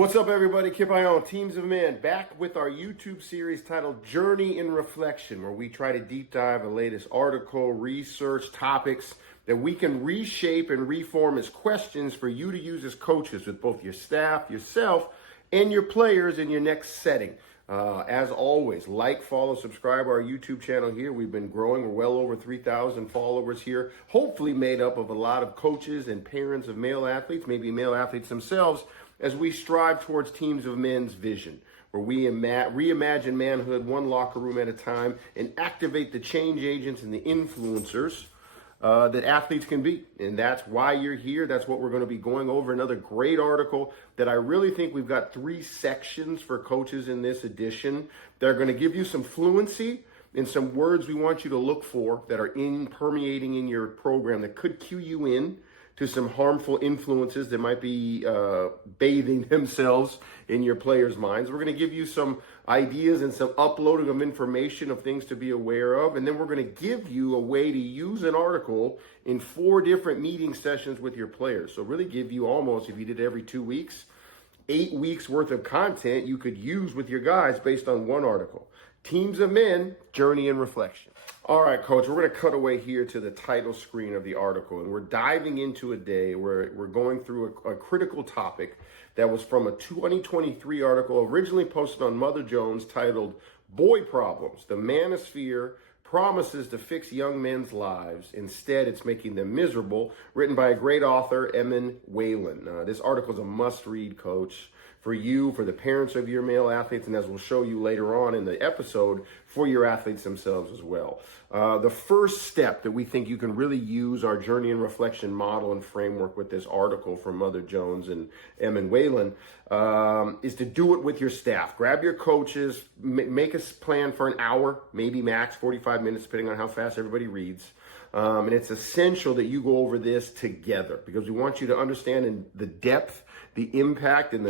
What's up, everybody? Kip Ioane, Teams of Men, back with our YouTube series titled Journey in Reflection, where we try to deep dive the latest article, research, topics that we can reshape and reform as questions for you to use as coaches with both your staff, yourself, and your players in your next setting. As always, like, follow, subscribe our YouTube channel here. We've been growing. We're well over 3,000 followers here, hopefully made up of a lot of coaches and parents of male athletes, maybe male athletes themselves, as we strive towards Teams of Men's vision, where we reimagine manhood one locker room at a time and activate the change agents and the influencers that athletes can be. And that's why you're here. That's what we're going to be going over. Another great article that I really think we've got 3 sections for coaches in this edition that are going to give you some fluency in some words we want you to look for that are permeating in your program that could cue you in to some harmful influences that might be bathing themselves in your players' minds. We're going to give you some ideas and some uploading of information of things to be aware of. And then we're going to give you a way to use an article in 4 different meeting sessions with your players. So really give you almost, if you did it every 2 weeks, 8 weeks worth of content you could use with your guys based on one article. Teams of Men, Journey and Reflection. All right, Coach, we're going to cut away here to the title screen of the article, and we're diving into a day where we're going through a critical topic that was from a 2023 article originally posted on Mother Jones titled Boy Problems, the Manosphere Promises to Fix Young Men's Lives. Instead, it's making them miserable, written by a great author, Emin Whalen. This article is a must-read, Coach, for you, for the parents of your male athletes, and as we'll show you later on in the episode, for your athletes themselves as well. The first step that we think you can really use our journey and reflection model and framework with this article from Mother Jones and Emin Whalen is to do it with your staff. Grab your coaches, make a plan for an hour, maybe max 45 minutes, depending on how fast everybody reads. And it's essential that you go over this together because we want you to understand in the depth, the impact, and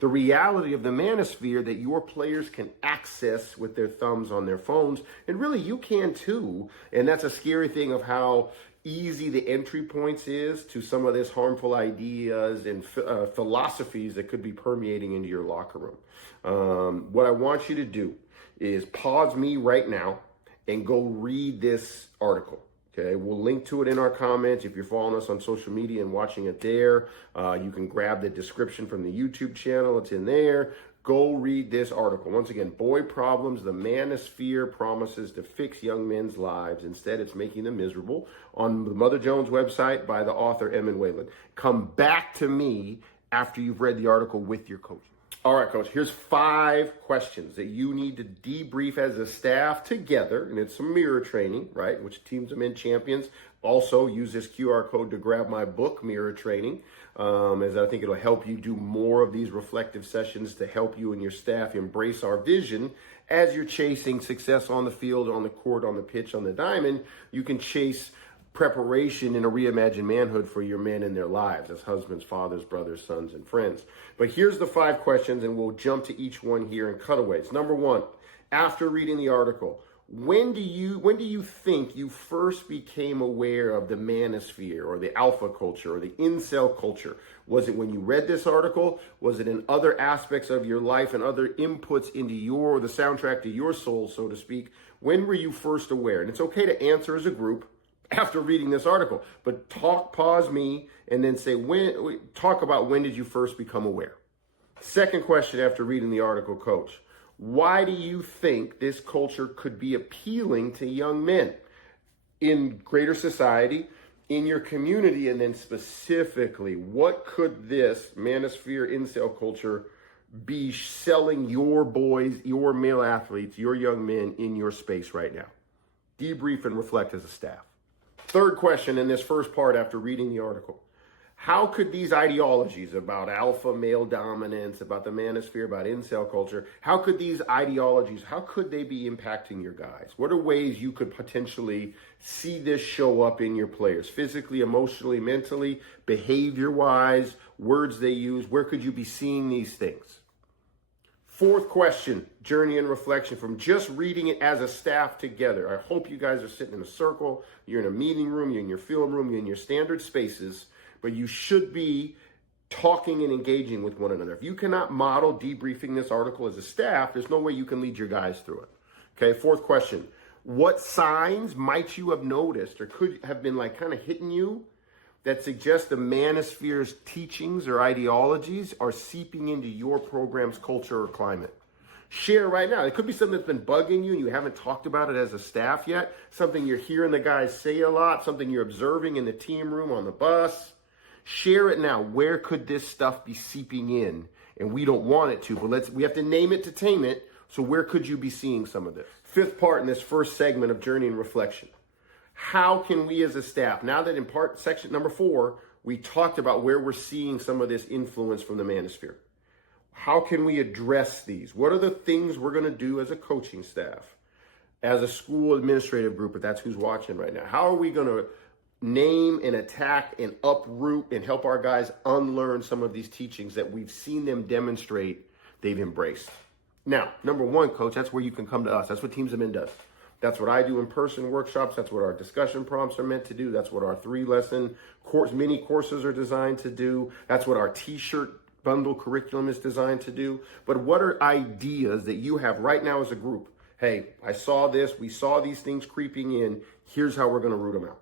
the reality of the manosphere that your players can access with their thumbs on their phones. And really, you can too. And that's a scary thing of how easy the entry points is to some of this harmful ideas and philosophies that could be permeating into your locker room. What I want you to do is pause me right now and go read this article. Okay, we'll link to it in our comments. If you're following us on social media and watching it there, you can grab the description from the YouTube channel. It's in there. Go read this article. Once again, Boy Problems, the Manosphere Promises to Fix Young Men's Lives. Instead, it's making them miserable, on the Mother Jones website by the author, Emin Whalen. Come back to me after you've read the article with your coach. All right, Coach, here's 5 questions that you need to debrief as a staff together, and it's some mirror training, right, which Teams of Men champions also use this QR code to grab my book, Mirror Training, as I think it'll help you do more of these reflective sessions to help you and your staff embrace our vision as you're chasing success on the field, on the court, on the pitch, on the diamond. You can chase preparation in a reimagined manhood for your men in their lives as husbands, fathers, brothers, sons, and friends. But here's the 5 questions, and we'll jump to each one here in cutaways. Number 1, after reading the article, when do you think you first became aware of the manosphere or the alpha culture or the incel culture? Was it when you read this article? Was it in other aspects of your life and other inputs into the soundtrack to your soul, so to speak? When were you first aware? And it's okay to answer as a group after reading this article, but pause me, and then say, talk about when did you first become aware? Second question after reading the article, Coach, why do you think this culture could be appealing to young men in greater society, in your community, and then specifically, what could this manosphere incel culture be selling your boys, your male athletes, your young men in your space right now? Debrief and reflect as a staff. Third question in this first part after reading the article. How could these ideologies about alpha male dominance, about the manosphere, about incel culture, how could they be impacting your guys? What are ways you could potentially see this show up in your players, physically, emotionally, mentally, behavior-wise, words they use? Where could you be seeing these things? Fourth question, journey and reflection from just reading it as a staff together. I hope you guys are sitting in a circle, you're in a meeting room, you're in your film room, you're in your standard spaces, but you should be talking and engaging with one another. If you cannot model debriefing this article as a staff, there's no way you can lead your guys through it. Okay, fourth question. What signs might you have noticed or could have been like kind of hitting you that suggest the manosphere's teachings or ideologies are seeping into your program's culture or climate? Share right now. It could be something that's been bugging you and you haven't talked about it as a staff yet, something you're hearing the guys say a lot, something you're observing in the team room, on the bus. Share it now. Where could this stuff be seeping in? And we don't want it to, but we have to name it to tame it. So where could you be seeing some of this? Fifth part in this first segment of Journey and Reflection. How can we as a staff, now that in part section number 4, we talked about where we're seeing some of this influence from the manosphere. How can we address these? What are the things we're going to do as a coaching staff, as a school administrative group, if that's who's watching right now? How are we going to name and attack and uproot and help our guys unlearn some of these teachings that we've seen them demonstrate they've embraced? Now, number one, coach, that's where you can come to us. That's what Teams of Men does. That's what I do in person workshops. That's what our discussion prompts are meant to do. That's what our 3-lesson mini courses are designed to do. That's what our t-shirt bundle curriculum is designed to do. But what are ideas that you have right now as a group? Hey, I saw this. We saw these things creeping in. Here's how we're going to root them out.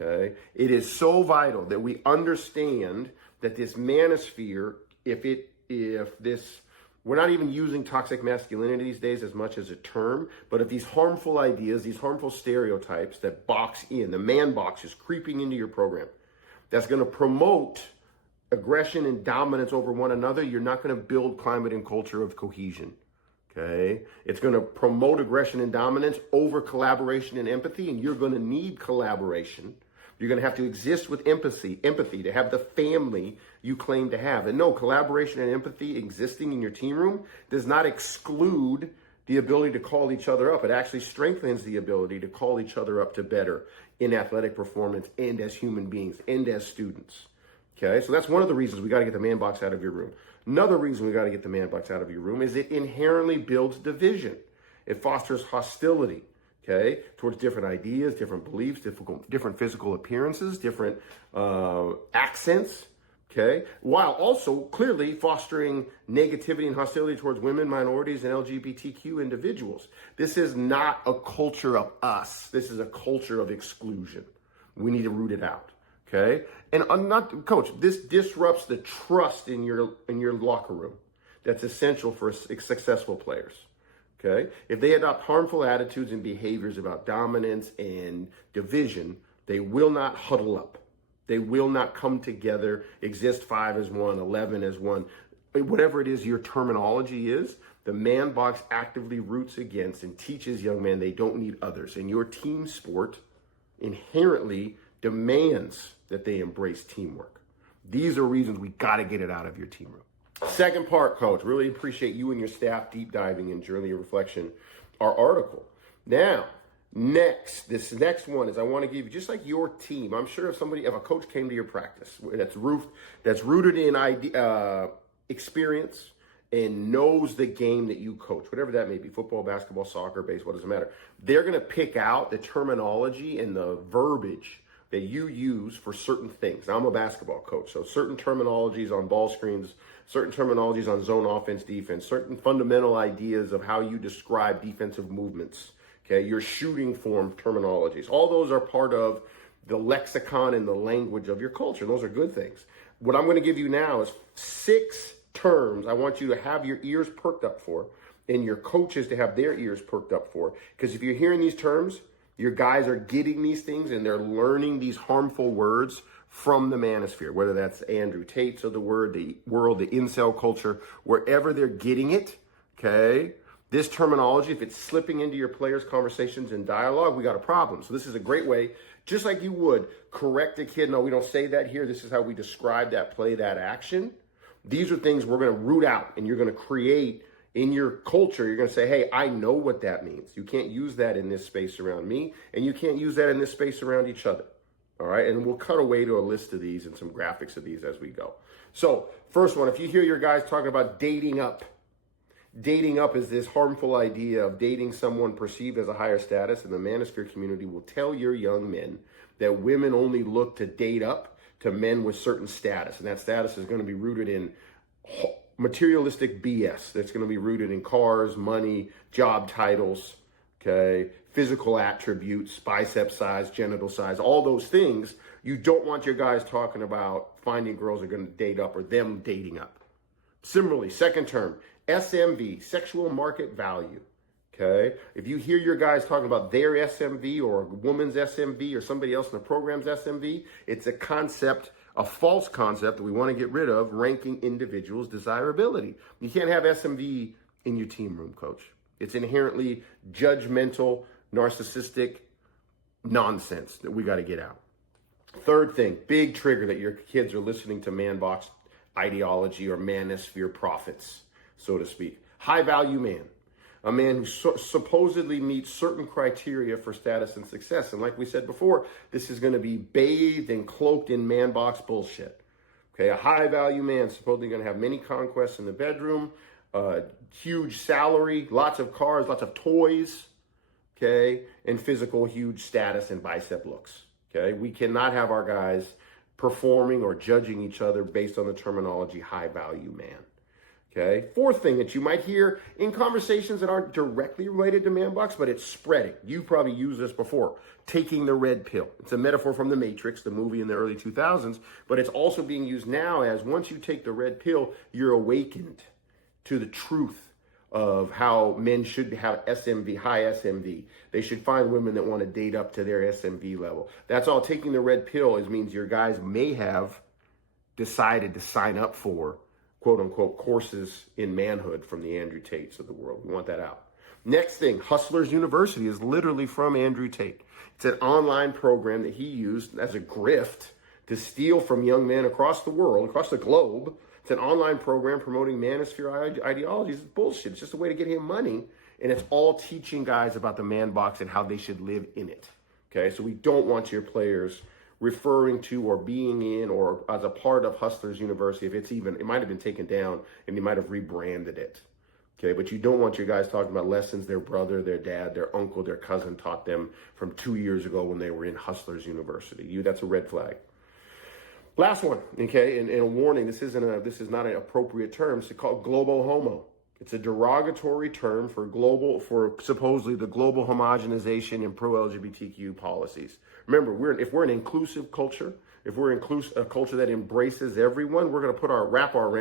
Okay? It is so vital that we understand that this manosphere, we're not even using toxic masculinity these days as much as a term, but if these harmful ideas, these harmful stereotypes that box in, the man box is creeping into your program, that's going to promote aggression and dominance over one another, you're not going to build climate and culture of cohesion. Okay? It's going to promote aggression and dominance over collaboration and empathy, and you're going to need collaboration. You're going to have to exist with empathy to have the family you claim to have. And no, collaboration and empathy existing in your team room does not exclude the ability to call each other up. It actually strengthens the ability to call each other up to better in athletic performance and as human beings and as students. Okay, so that's one of the reasons we got to get the man box out of your room. Another reason we got to get the man box out of your room is it inherently builds division. It fosters hostility. Okay, towards different ideas, different beliefs, different physical appearances, different accents, okay, while also clearly fostering negativity and hostility towards women, minorities, and LGBTQ individuals. This is not a culture of us. This is a culture of exclusion. We need to root it out, okay? And Coach, this disrupts the trust in your locker room that's essential for successful players. Okay, if they adopt harmful attitudes and behaviors about dominance and division, they will not huddle up. They will not come together, exist 5 as 1, 11 as 1. Whatever it is your terminology is, the man box actively roots against and teaches young men they don't need others. And your team sport inherently demands that they embrace teamwork. These are reasons we got to get it out of your team room. Second part, Coach, really appreciate you and your staff deep diving in Journey of Reflection, our article. Now, this next one is I want to give you, just like your team, I'm sure if a coach came to your practice that's rooted in experience and knows the game that you coach, whatever that may be, football, basketball, soccer, baseball, doesn't matter. They're going to pick out the terminology and the verbiage that you use for certain things. Now, I'm a basketball coach, so certain terminologies on ball screens, certain terminologies on zone offense, defense, certain fundamental ideas of how you describe defensive movements, okay, your shooting form terminologies. All those are part of the lexicon and the language of your culture. Those are good things. What I'm going to give you now is 6 terms I want you to have your ears perked up for and your coaches to have their ears perked up for. Because if you're hearing these terms, your guys are getting these things and they're learning these harmful words from the manosphere, whether that's Andrew Tate's of the world, the incel culture, wherever they're getting it, okay? This terminology, if it's slipping into your players' conversations and dialogue, we got a problem. So this is a great way, just like you would correct a kid, no, we don't say that here, this is how we describe that play, that action. These are things we're going to root out and you're going to create in your culture. You're going to say, hey, I know what that means. You can't use that in this space around me, and you can't use that in this space around each other. All right, and we'll cut away to a list of these and some graphics of these as we go. So first one, if you hear your guys talking about dating up is this harmful idea of dating someone perceived as a higher status, and the manosphere community will tell your young men that women only look to date up to men with certain status. And that status is going to be rooted in materialistic BS. That's going to be rooted in cars, money, job titles, okay, physical attributes, bicep size, genital size, all those things. You don't want your guys talking about finding girls that are going to date up or them dating up. Similarly, second term, SMV, sexual market value. Okay, if you hear your guys talking about their SMV or a woman's SMV or somebody else in the program's SMV, it's a concept, a false concept that we want to get rid of, ranking individuals' desirability. You can't have SMV in your team room, coach. It's inherently judgmental, narcissistic nonsense that we got to get out. Third thing, big trigger that your kids are listening to man box ideology or manosphere prophets, so to speak. High value man. A man who supposedly meets certain criteria for status and success. And like we said before, this is going to be bathed and cloaked in man box bullshit. Okay, a high value man supposedly going to have many conquests in the bedroom, huge salary, lots of cars, lots of toys, okay, and physical huge status and bicep looks. Okay, we cannot have our guys performing or judging each other based on the terminology high value man. Okay. Fourth thing that you might hear in conversations that aren't directly related to man box, but it's spreading. You probably used this before. Taking the red pill. It's a metaphor from The Matrix, the movie in the early 2000s, but it's also being used now as once you take the red pill, you're awakened to the truth of how men should have SMV, high SMV. They should find women that want to date up to their SMV level. That's all. Taking the red pill means your guys may have decided to sign up for quote unquote courses in manhood from the Andrew Tates of the world. We want that out. Next thing, Hustlers University is literally from Andrew Tate. It's an online program that he used as a grift to steal from young men across the world, across the globe. It's an online program promoting manosphere ideologies. It's bullshit. It's just a way to get him money. And it's all teaching guys about the man box and how they should live in it. Okay, so we don't want your players referring to or being in or as a part of Hustlers University. If it's even, it might have been taken down and they might have rebranded it. Okay, but you don't want your guys talking about lessons their brother, their dad, their uncle, their cousin taught them from 2 years ago when they were in Hustlers University. That's a red flag. Last one, okay, and a warning, this is not an appropriate term. It's called global homo. It's a derogatory term for supposedly the global homogenization and pro-LGBTQ policies. Remember, if we're an inclusive culture, if we're a culture that embraces everyone, we're going to wrap our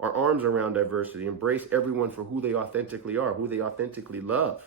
arms around diversity, embrace everyone for who they authentically are, who they authentically love.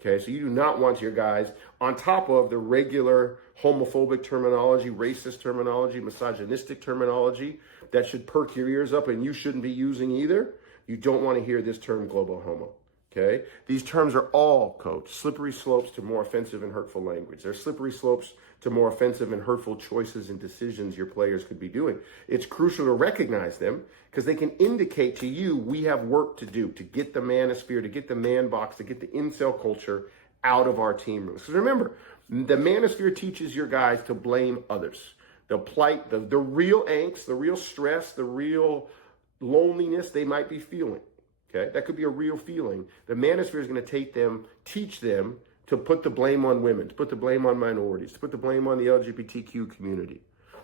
Okay, so you do not want your guys on top of the regular homophobic terminology, racist terminology, misogynistic terminology that should perk your ears up and you shouldn't be using either. You don't want to hear this term global homo. Okay, these terms are all, coach, slippery slopes to more offensive and hurtful language. They're slippery slopes to more offensive and hurtful choices and decisions your players could be doing. It's crucial to recognize them because they can indicate to you we have work to do to get the manosphere, to get the man box, to get the incel culture out of our team rooms. Because remember, the manosphere teaches your guys to blame others. The plight, the real angst, the real stress, the real loneliness they might be feeling. Okay, that could be a real feeling. The manosphere is going to teach them to put the blame on women, to put the blame on minorities, to put the blame on the LGBTQ community.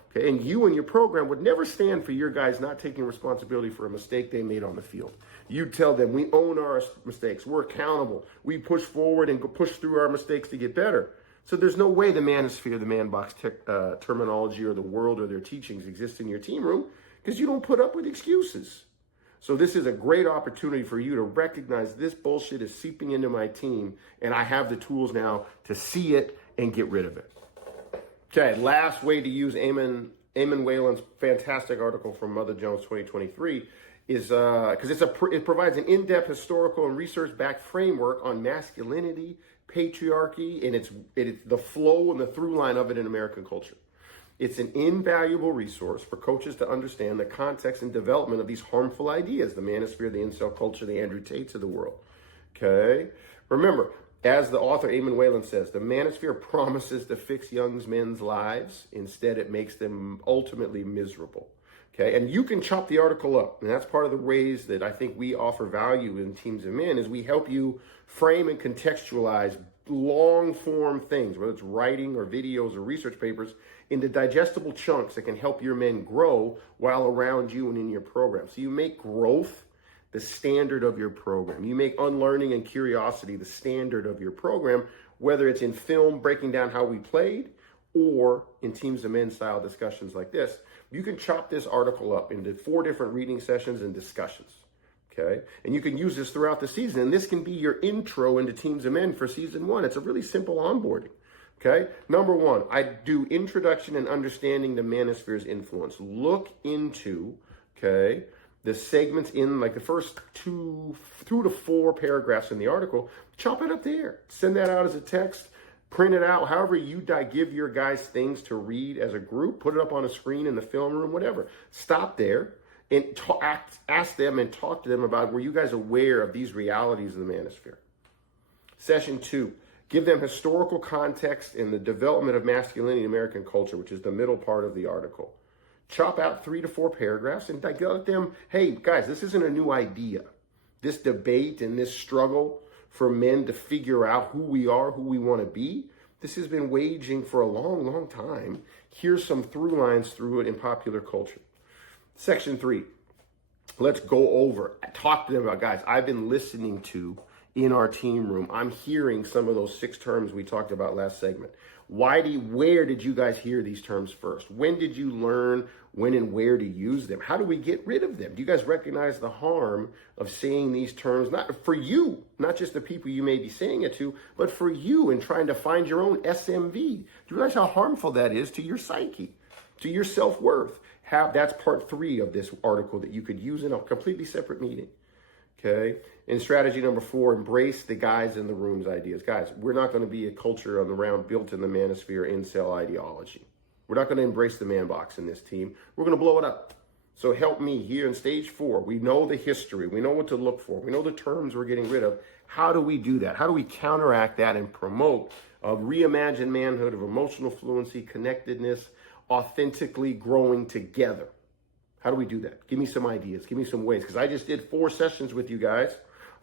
Okay, and you and your program would never stand for your guys not taking responsibility for a mistake they made on the field. You tell them we own our mistakes, we're accountable, we push forward and push through our mistakes to get better. So there's no way the manosphere, the man box terminology or the world or their teachings exist in your team room because you don't put up with excuses. So this is a great opportunity for you to recognize this bullshit is seeping into my team, and I have the tools now to see it and get rid of it. Okay, last way to use Eamon Whalen's fantastic article from Mother Jones 2023 is because it provides an in-depth historical and research-backed framework on masculinity, patriarchy, and it's the flow and the through line of it in American culture. It's an invaluable resource for coaches to understand the context and development of these harmful ideas, the manosphere, the incel culture, the Andrew Tates of the world. Okay? Remember, as the author Eamon Whalen says, the manosphere promises to fix young men's lives. Instead, it makes them ultimately miserable. Okay, and you can chop the article up. And that's part of the ways that I think we offer value in Teams of Men is we help you frame and contextualize long form things, whether it's writing or videos or research papers, into digestible chunks that can help your men grow while around you and in your program. So you make growth the standard of your program. You make unlearning and curiosity the standard of your program, whether it's in film breaking down how we played or in Teams of Men style discussions like this. You can chop this article up into 4 different reading sessions and discussions, okay? And you can use this throughout the season, and this can be your intro into Teams of Men for season 1. It's a really simple onboarding, okay? Number 1, I do introduction and understanding the manosphere's influence. Look into, okay, the segments in like the first 2 to 4 paragraphs in the article. Chop it up there. Send that out as a text. Print it out, however you give your guys things to read as a group. Put it up on a screen in the film room, whatever. Stop there and ask them and talk to them about, were you guys aware of these realities of the manosphere? Session 2, give them historical context in the development of masculinity in American culture, which is the middle part of the article. Chop out 3 to 4 paragraphs and let them, hey, guys, this isn't a new idea. This debate and this struggle for men to figure out who we are, who we want to be, this has been waging for a long, long time. Here's some through lines through it in popular culture. Section 3, let's go over, talk to them about, guys, I've been listening to in our team room. I'm hearing some of those 6 terms we talked about last segment. Where did you guys hear these terms first? When did you learn when and where to use them? How do we get rid of them? Do you guys recognize the harm of saying these terms, not for you, not just the people you may be saying it to, but for you and trying to find your own SMV? Do you realize how harmful that is to your psyche, to your self-worth? That's part 3 of this article that you could use in a completely separate meeting. Okay. And strategy number 4, embrace the guys in the room's ideas. Guys, we're not going to be a culture on the round built in the manosphere incel ideology. We're not going to embrace the man box in this team. We're going to blow it up. So help me here in stage 4. We know the history. We know what to look for. We know the terms we're getting rid of. How do we do that? How do we counteract that and promote a reimagined manhood of emotional fluency, connectedness, authentically growing together? How do we do that? Give me some ideas. Give me some ways. Because I just did 4 sessions with you guys.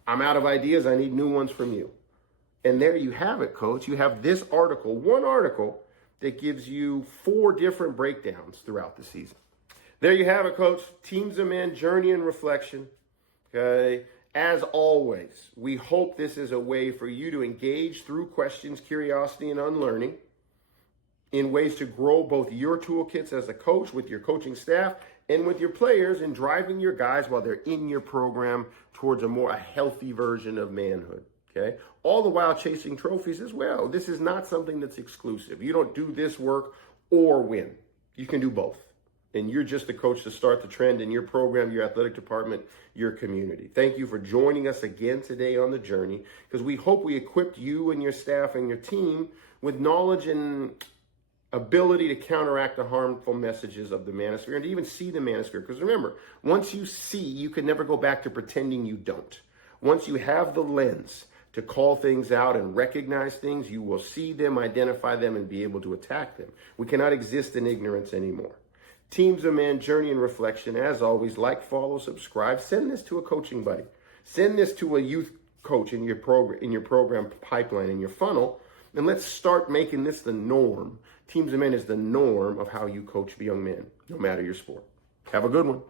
I'm out of ideas. I need new ones from you. And there you have it, coach. You have this article, one article that gives you 4 different breakdowns throughout the season. There you have it, coach. Teams of Men, journey and reflection. Okay. As always, we hope this is a way for you to engage through questions, curiosity, and unlearning in ways to grow both your toolkits as a coach with your coaching staff and with your players in driving your guys while they're in your program towards a healthy version of manhood, okay? All the while chasing trophies as well. This is not something that's exclusive. You don't do this work or win. You can do both. And you're just the coach to start the trend in your program, your athletic department, your community. Thank you for joining us again today on the journey, because we hope we equipped you and your staff and your team with knowledge and ability to counteract the harmful messages of the manosphere and to even see the manosphere. Because remember, once you see, you can never go back to pretending you don't. Once you have the lens to call things out and recognize things, you will see them, identify them, and be able to attack them. We cannot exist in ignorance anymore. Teams of Men, journey and reflection. As always, like, follow, subscribe. Send this to a coaching buddy. Send this to a youth coach in your program pipeline, in your funnel. And let's start making this the norm. Teams of Men is the norm of how you coach young men, no matter your sport. Have a good one.